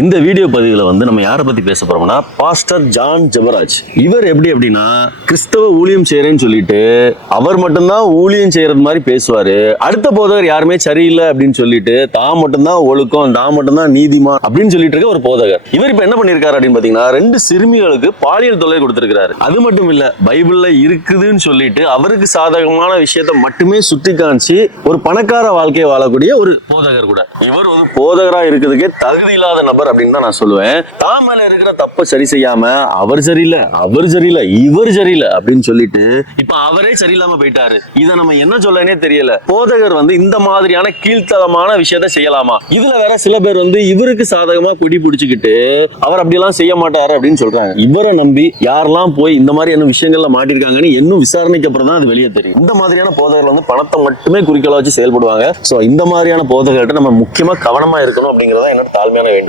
இந்த வீடியோ பதிவுல நம்ம யாரை பத்தி பேச போறோம்னா பாஸ்டர் ஜான் ஜெபராஜ். இவர் எப்படி அப்படின்னா கிறிஸ்தவ ஊழியம் செய்யறேன்னு சொல்லிட்டு அவர் மட்டும்தான் ஊழியம் செய்யறது மாதிரி பேசுவாரு. அடுத்த போதகர் யாருமே சரியில்லை அப்படின்னு சொல்லிட்டு தான் மட்டும்தான் ஒழுக்கம், தான் மட்டும்தான் நீதிமான் அப்படின்னு சொல்லிட்டு இருக்க ஒரு போதகர். இவர் இப்ப என்ன பண்ணிருக்காரு அப்படின்னு பாத்தீங்கன்னா 2 சிறுமிகளுக்கு பாலியல் தொல்லை கொடுத்திருக்கிறாரு. அது மட்டும் இல்ல, பைபிள்ல இருக்குதுன்னு சொல்லிட்டு அவருக்கு சாதகமான விஷயத்தை மட்டுமே சுட்டி காமிச்சு ஒரு பணக்கார வாழ்க்கையை வாழக்கூடிய ஒரு போதகர் கூட. இவர் ஒரு போதகரா இருக்கிறதுக்கே தகுதி இல்லாத நபர் அப்படின்னு தான் நான் சொல்லுவேன். தான் மேல இருக்கிற தப்ப சரி செய்யாம அவர் சரியில்லை, அவர் சரியில்லை, இவர் சரியில்லை அப்படின்னு சொல்லிட்டு இப்ப அவரே சரியில்லாம போயிட்டாரு. இதை நம்ம என்ன சொல்லனே தெரியல. போதகர் இந்த மாதிரியான கீழ்த்தரமான விஷயத்த செய்யலாமா? இதுல வேற சில பேர் இவருக்கு சாதகமா குடி பிடிச்சுக்கிட்டு அவர் அப்படியெல்லாம் செய்ய மாட்டாரு அப்படின்னு சொல்றாங்க. இவரை நம்பி யாரெல்லாம் போய் இந்த மாதிரி என்ன விஷயங்கள்ல மாட்டிருக்காங்கன்னு இன்னும் விசாரணைக்கு அப்புறம் தான் அது வெளியே தெரியும். இந்த மாதிரியான போதகர்கள் பணத்தை மட்டுமே குறிக்கோளா வச்சு செயல்படுவாங்க. சோ இந்த மாதிரியான போதகர்கிட்ட நம்ம முக்கியமா கவனமா இருக்கணும் அப்படிங்கறத என்னோட தாழ்மையான வேண்டும்.